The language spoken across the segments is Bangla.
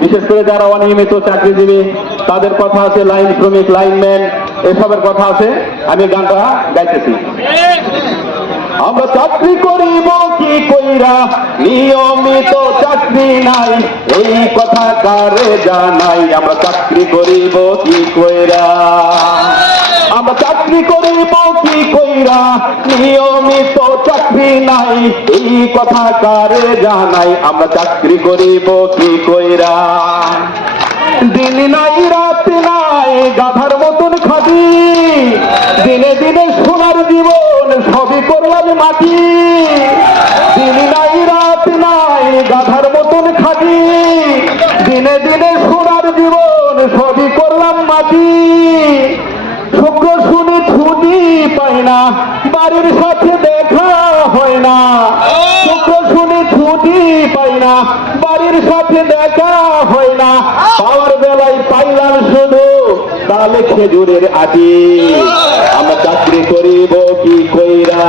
বিশেষ করে যারা অনিয়মিত চাকরিজীবী, তাদের কথা আছে লাইন শ্রমিক, লাইনম্যান, এসবের কথা আছে, আমি গানটা গাইতেছি। আমরা চাকরি করিব কি কইরা? নিয়মিত চাকরি নাই, এই কথা কারে জানাই? আমরা চাকরি করিব কি কইরা? আমরা চাকরি করিব কি কইরা নিয়মিত চাকরি নাই, এই কথা কারে জানাই? আমরা চাকরি করিব কি কইরা? দিন নাই, রাত নাই, গাধার মতন খাবি দিনে দিনে সোনার জীবন সবই করলাম মাটি। দিন নাই, রাত নাই, গাধার মতন খাবি দিনে দিনে সোনার জীবন সবই করলাম মাটি। শুক্র শুনি ছুটি পাই না বাড়ির সাথে দেখা হয় না। শুক্র শুনি ছুটি পাই না। বাড়ির সাথে দেখা হয় না। পাওয়ার বেলায় পাইলাম শুধু তাহলে খেজুরের আটি। আমরা চাকরি করিব কি কইরা?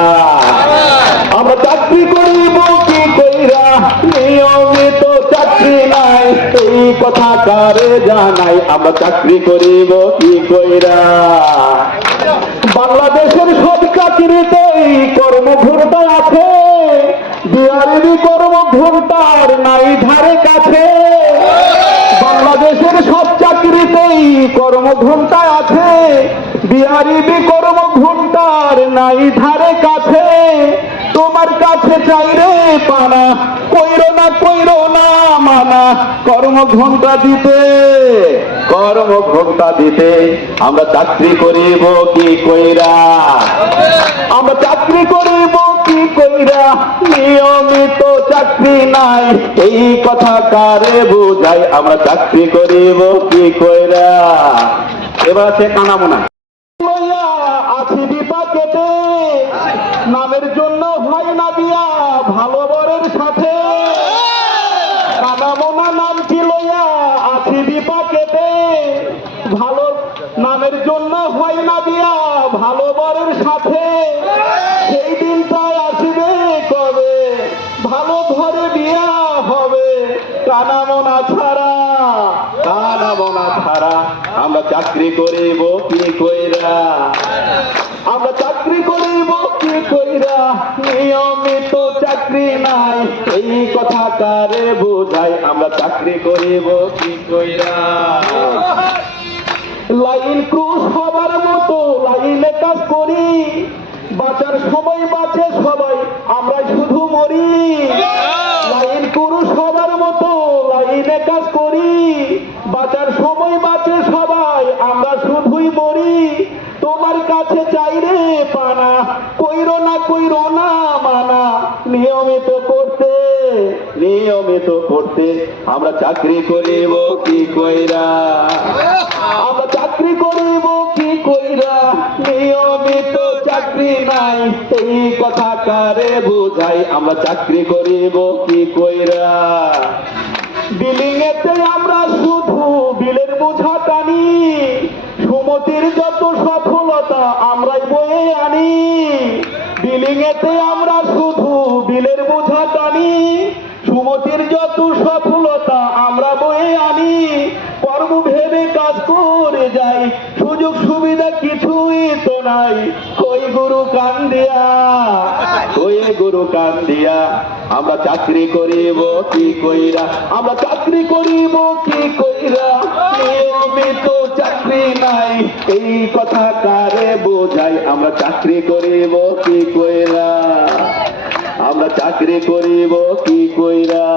আমরা চাকরি করিব কি কইরা? নিয়মিত চাকরি নাই, এই কথা কারে জানাই? আমরা চাকরি করিব কি কইরা? বাংলাদেশের সব চাকরিতেই কর্মঘণ্টা আছে। বিহারেরই কর্মঘণ্টার নাই ধারে কাছে। বাংলাদেশের সব চাকরিতেই কর্মঘণ্টা আছে। বিহারিবি কর্মঘণ্টার নাই ধারে কাছে। তোমার কাছে চাই রে পানা কইরো না কইরো না মানা কর্মঘণ্টা দিতে কর্মঘণ্টা দিতে আমরা চাকরি করিব কি কইরা? আমরা চাকরি করিব কি কইরা? নিয়মিত চাকরি নাই, এই কথা কারে বুঝাই আমরা চাকরি করিব কি কইরা? এবার আছে কানামোনা আছি বিপাকেতে। নামের জন্য ভালো বরের সাথে কানামোনা নামটি লইয়া আছি বিপাকেতে। ভালো নামের জন্য হয় না বিয়া ভালো বরের সাথে। সেই দিনটাই আসবে কবে? ভালো ঘরে বিয়া হবে কানামোনা ছাড়া। কানামোনা ছাড়া আমরা চাকরি করিব কি কইরা? আমরা চাকরি করিব কি কইরা নিয়মিত চাকরি নাই। এই কথা কারে বোঝাই আমরা চাকরি করিব কি কইরা। লাইন ক্রুশ হবার মতো লাইনে কাজ করি। বাঁচার সময় বাঁচে সবাই আমরা শুধু মরি। লাইন পুরুষ হবার মতো লাইনে কাজ করি। বাঁচার সময় বাঁচে সবাই, আমরা শুধুই মরি। তোমার কাছে চাই রে পানা, কইরো না কইরো না মানা। নিয়মিত করতে নিয়মিত করতে আমরা চাকরি করিব কি কইরা? আমরা চাকরি করিব কি কইরা? নিয়মিত চাকরি নাই, এই কথা কারে বুঝাই? আমরা চাকরি করিব কি কইরা? বিলিং এতে আমরা শুধু বিলের বোঝা টানি সুমতির যত সফলতা আমরাই বয়ে আনি। বিলিং এতে আমরা শুধু বিলের বোঝা টানি। সুমতির যত সফলতা আমরা বয়ে আনি। কর্ম ভেবে কাজ করে যাই, সুযোগ সুবিধা কিছুই তো নাই। কই গুরু কান্দিয়া? ওই গুরু কান্দিয়া? আমরা চাকরি করিব কি কইরা? আমরা চাকরি করিব কি কইরা? নিয়মিত নাই। এই কথা কারে বোঝাই? আমরা চাকরি করিব কি কইরা? আমরা চাকরি করিব কি কইরা?